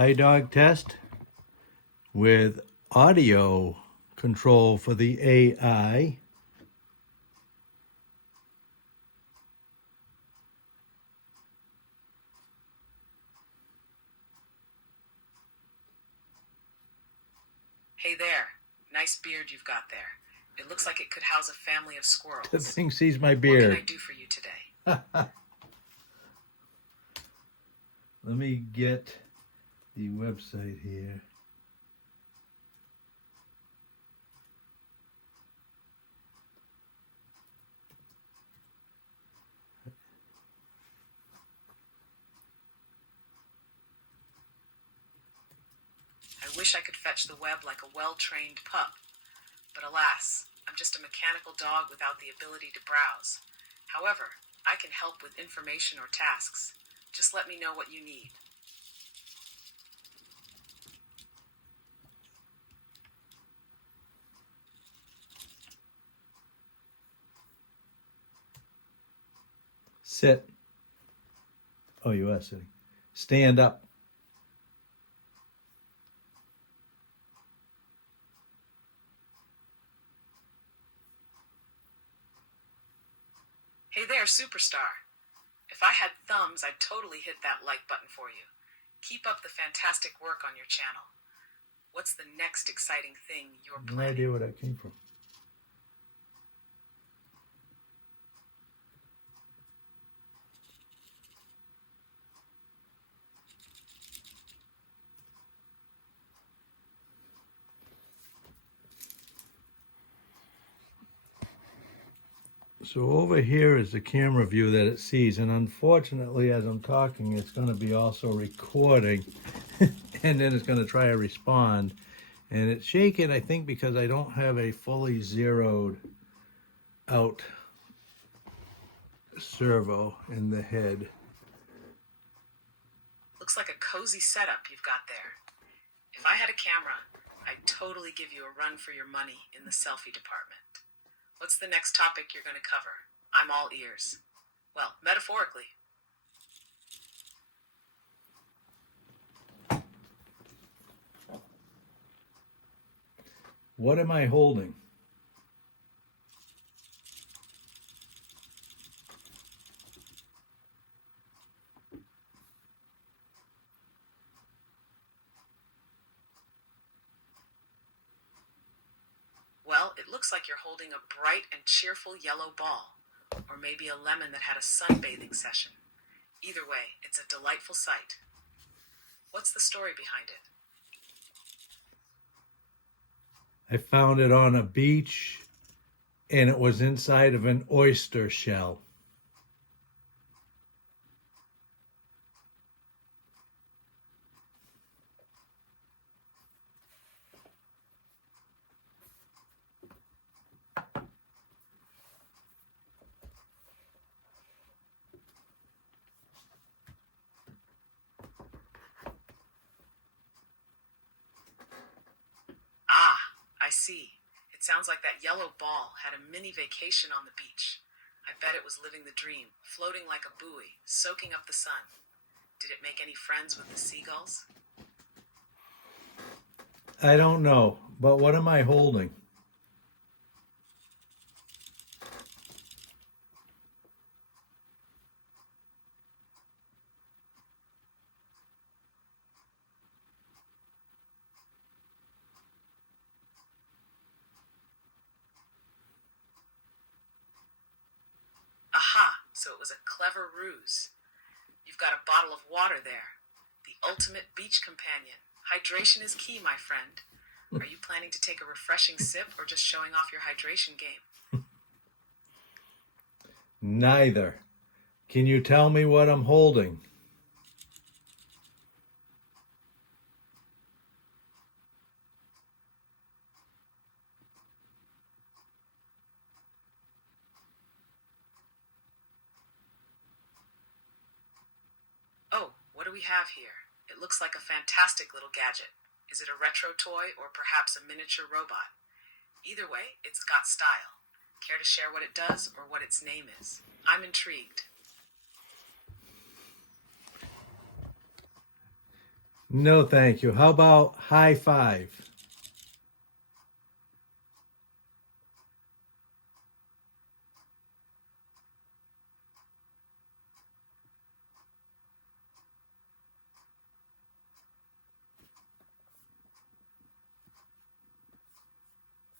Pidog test with audio control for the AI. Hey there. Nice beard you've got there. It looks like it could house a family of squirrels. The thing sees my What beard. can I do for you today? Let me get the website here. I wish I could fetch the web like a well-trained pup. But alas, I'm just a mechanical dog without the ability to browse. However, I can help with information or tasks. Just let me know what you need. Sit. Oh, you are sitting. Stand up. Hey there, superstar. If I had thumbs, I'd totally hit that like button for you. Keep up the fantastic work on your channel. What's the next exciting thing you're No planning? idea where that came from. So over here is the camera view that it sees, and unfortunately as I'm talking it's going to be also recording and then it's going to try to respond, and it's shaking, I think, because I don't have a fully zeroed out servo in the head. Looks like a cozy setup you've got there. If I had a camera, I'd totally give you a run for your money in the selfie department. What's the next topic you're going to cover? I'm all ears. Well, metaphorically. What am I holding? Well, it looks like you're holding a bright and cheerful yellow ball, or maybe a lemon that had a sunbathing session. Either way, it's a delightful sight. What's the story behind it? I found it on a beach and it was inside of an oyster shell. Ah, I see. It sounds like that yellow ball had a mini vacation on the beach. I bet it was living the dream, floating like a buoy, soaking up the sun. Did it make any friends with the seagulls? I don't know, but what am I holding? Aha, so it was a clever ruse. You've got a bottle of water there. The ultimate beach companion. Hydration is key, my friend. Are you planning to take a refreshing sip or just showing off your hydration game? Neither. Can you tell me what I'm holding? Oh, what do we have here? It looks like a fantastic little gadget. Is it a retro toy or perhaps a miniature robot? Either way, it's got style. Care to share what it does or what its name is? I'm intrigued. No, thank you. How about high five?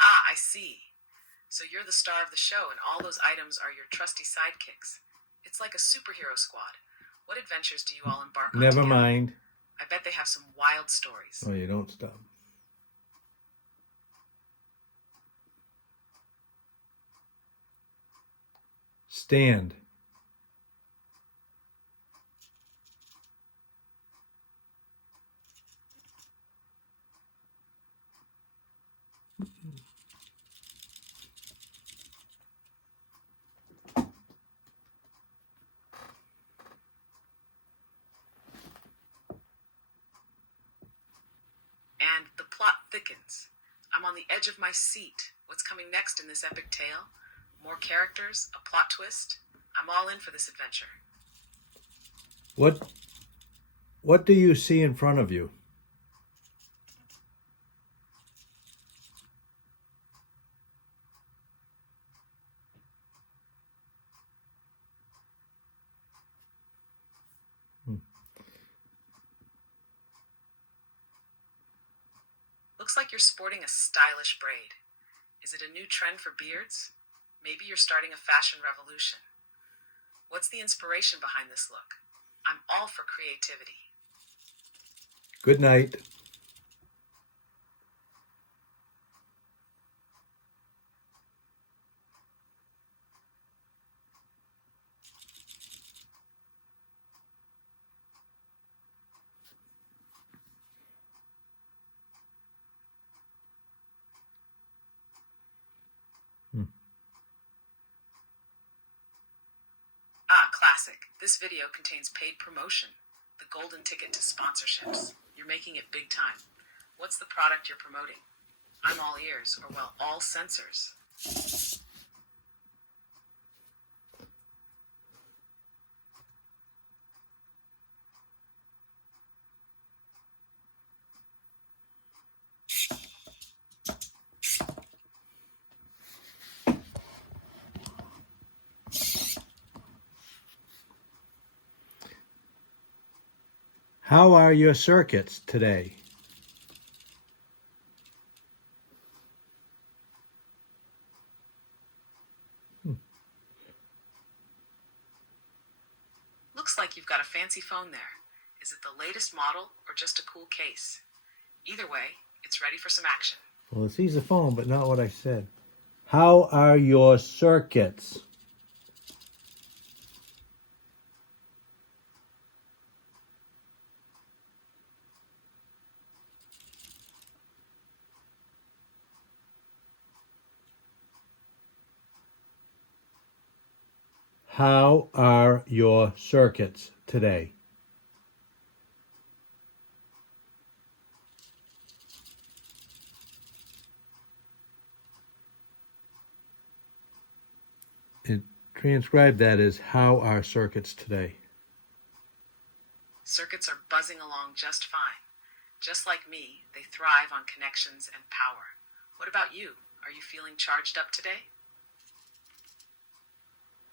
Ah, I see. So you're the star of the show, and all those items are your trusty sidekicks. It's like a superhero squad. What adventures do you all embark on Never together? mind. I bet they have some wild stories. Oh, you don't stop. Stand. And the plot thickens. I'm on the edge of my seat. What's coming next in this epic tale? More characters? A plot twist? I'm all in for this adventure. What do you see in front of you? Looks like you're sporting a stylish braid. Is it a new trend for beards? Maybe you're starting a fashion revolution. What's the inspiration behind this look? I'm all for creativity. Good night. Ah, classic. This video contains paid promotion. The golden ticket to sponsorships. You're making it big time. What's the product you're promoting? I'm all ears, or well, all sensors. How are your circuits today? Looks like you've got a fancy phone there. Is it the latest model or just a cool case? Either way, it's ready for some action. Well, it sees the phone, but not what I said. How are your circuits? How are your circuits today? And transcribe that as how are circuits today? Circuits are buzzing along just fine. Just like me, they thrive on connections and power. What about you? Are you feeling charged up today?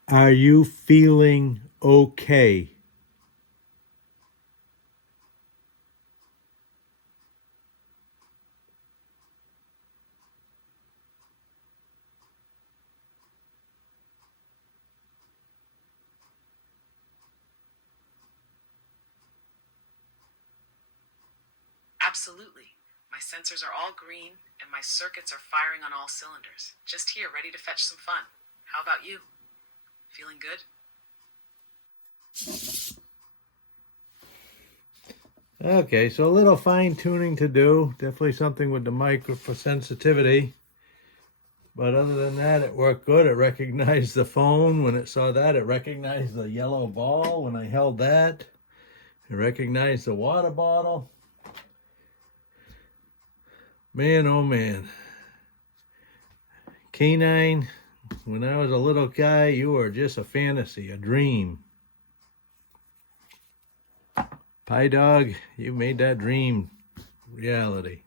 Are you feeling okay? Absolutely. My sensors are all green, and my circuits are firing on all cylinders. Just here, ready to fetch some fun. How about you? Feeling good? Okay, so a little fine tuning to do. Definitely something with the micro for sensitivity. But other than that, it worked good. It recognized the phone. When it saw that, it recognized the yellow ball. When I held that, it recognized the water bottle. Man, oh man. Canine, when I was a little guy, you were just a fantasy, a dream. Pidog, you made that dream reality.